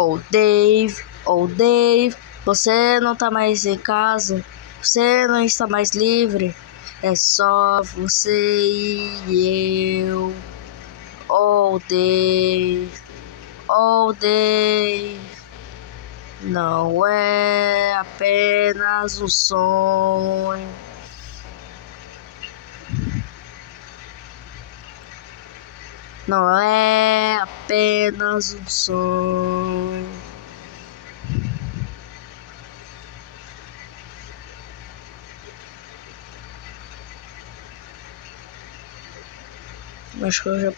Oh Dave, você não tá mais em casa? Você não está mais livre? É só você e eu. Oh Dave, não é apenas um sonho. Não é apenas um sonho. Acho que eu já